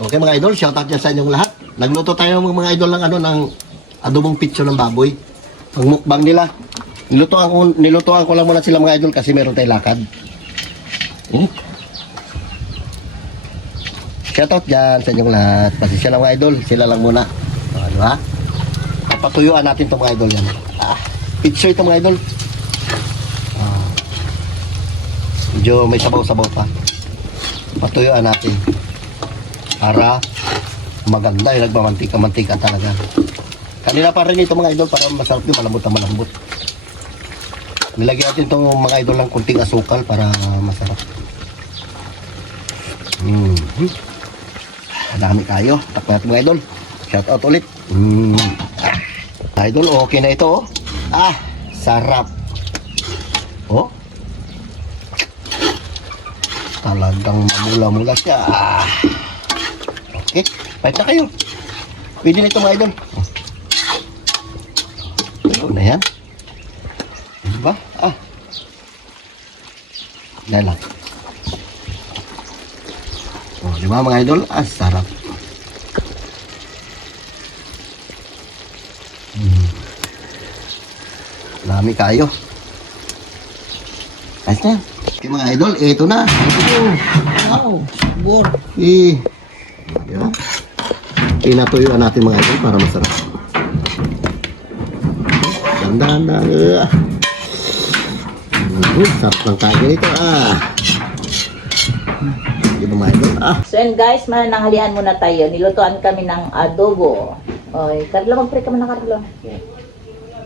Okay mga idol, shoutout dyan sa inyong lahat. Nagluto tayo mga idol ng ng adobong pitso ng baboy. Ang mukbang nila. Nilutuan ko lang muna sila mga idol kasi meron tayong lakad. Shoutout dyan sa inyong lahat. Pasensya na mga idol, sila lang muna. Ano ha? Papatuyuan natin itong mga idol yan. Pitso ito mga idol. Medyo may sabaw-sabaw pa. Patuyuan natin. Para maganda yung nagmamantika-mantika talaga. Kanina pa rin ito mga idol para masarap yung malambot na malambot. Nilagyan natin itong mga idol ng kunting asukal para masarap. Madami kayo. Takpan natin mga idol. Shout out ulit. Idol, okay na ito. Sarap. Talagang mamula-mula siya. Okay, bait na kayo. Pwede na ito mga idol. Ito na yan. Diba? Dahil lang. Diba mga idol? Sarap. Dami kayo. Ayos na. Okay mga idol, ito na. Wow, bor. Diba? Pinatuyuan natin mga idol para masarap. Dandan. Sarap ng kain ito. Diba mga idol? So and guys, mananghalian muna tayo. Nilutuan kami ng adobo. Oy, Carlo, mag-pray ka muna, Carlo.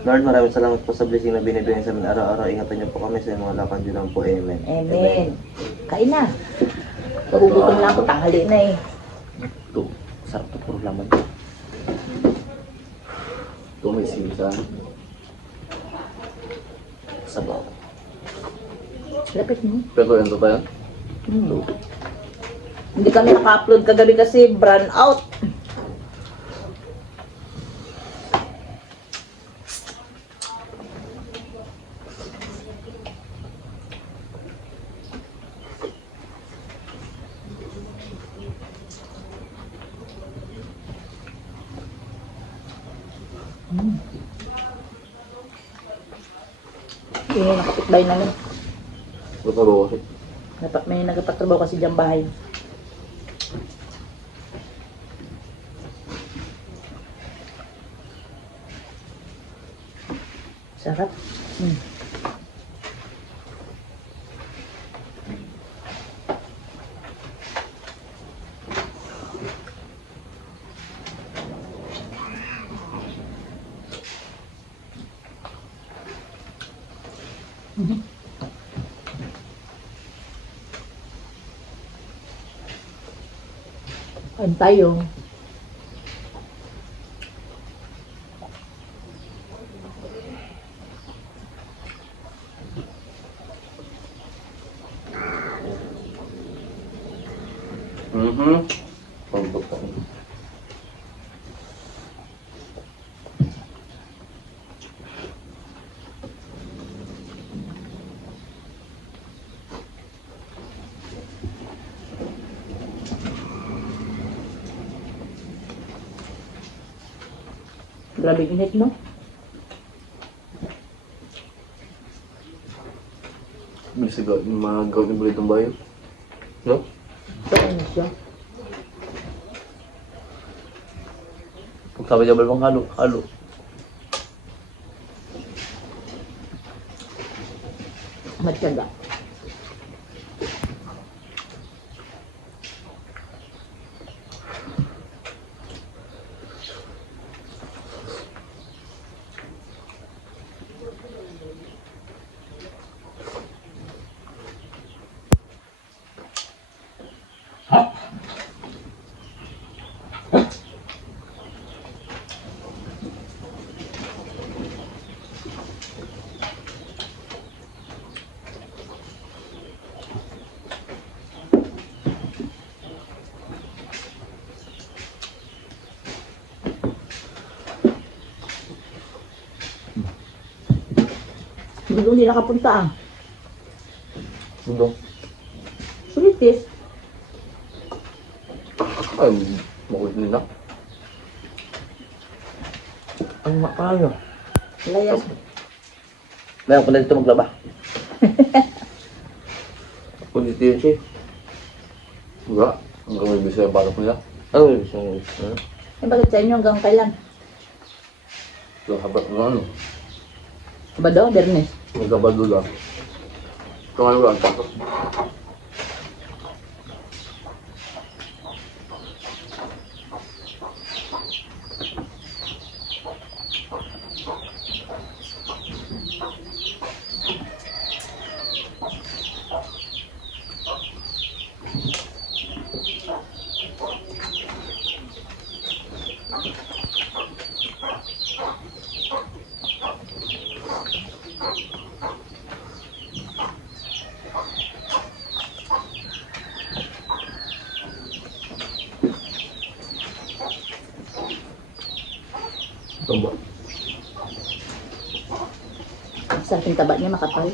Lord, maraming salamat po sa blessing na binibigay sa amin araw-araw. Ingatan niyo po kami sa mga lakad niyo lang po. Amen. Amen. Kain na. Pagugutom na ako, tanghali na eh. Ito, sarap ito puro laman. Ito may simsa. Sabaw. Lapit mo. Pero yan to tayo? Hindi kami naka-upload kagabi kasi brand out. Hindi, nakapitbay namin. Ito ba kasi? May nagpatrabaho kasi dyan bahay. Sarap. Kain tayo. Pambot ako. Grabe init, no? Bisa mag-gawin ng bulitong bayo. No? Ito ano siya? Kung sabi niya bang halo. Matyaga. Hindi nakapunta Bundong. Sulitis. Ay, makulit nila. Ang makalo. Wala yan. Mayroon ko na dito maglaba. Kulit yun siya. Wala. Ang gawin bisaya para ko nila. Ano yung gusto nyo? Eh, bakit sa inyo hanggang kailan? Yung habat ng ano. Ba daw, Bernes? Magkabalo lang. Kung ano lang, tapos. Tumba. Sa ating taba niya makapal.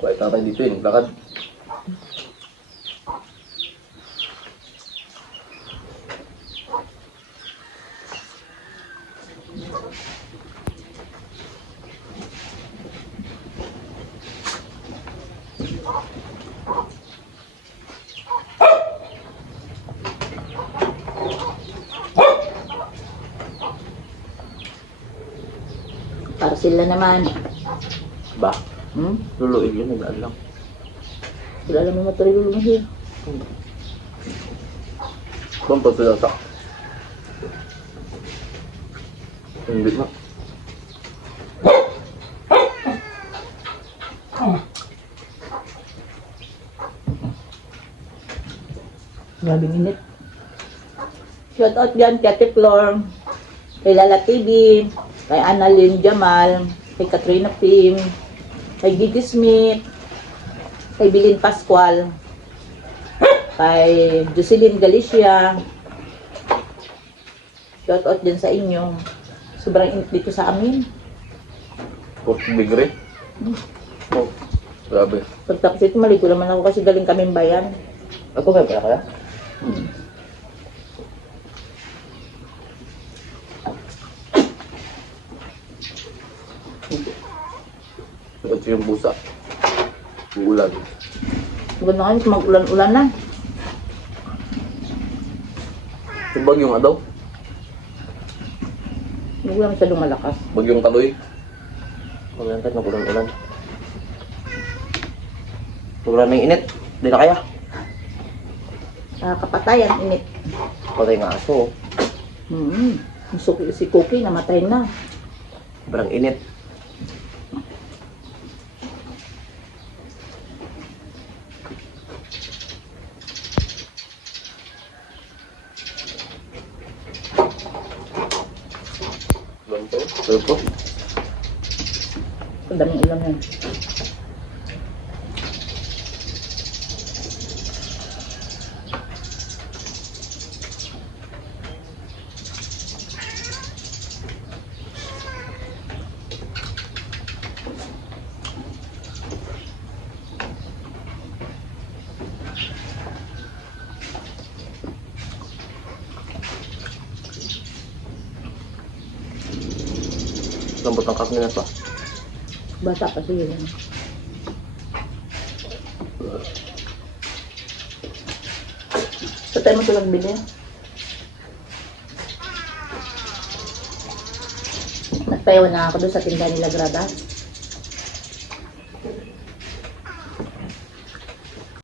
Kuha tatay dito eh, naglakad. Para sila naman. Ba? Hmm? Luluig yun, nagdaan lang. Sila alam mo matuloy lumahir. Bumpa sila sa. Hindi na. Grabing init. Shout out dyan kay Ate Flor, kay Lala TV, kay Annalyn Jamal, kay Katrina Pim, kay Gigi Smith, kay Bilin Pascual, kay Jocelyn Galicia. Shout out dyan sa inyo. Sobrang init dito sa amin. 40 degree. Oh, grabe. Pagtapos ito, maligo naman ako kasi galing kaming bayan. Ako ba pala kaya? Ito yung busa. Ulan. Maganda nga, mag-ulan-ulan na. Yung bagyong adaw. Hindi ko lang masyadong malakas. Bagyong taloy. Maglantat na ulan-ulan. Sobrang may init. Di na kaya. Kapatayan, init. Patay nga aso. Si Cookie, namatay na. Sobrang init. Ganito. Ito. Ang daming ulam yan. Lambot ng karne na to. Bata pa siya yun. Sa tayo mo ito lang bili. Nagpayawan na ako doon sa tindahan nila Gradas.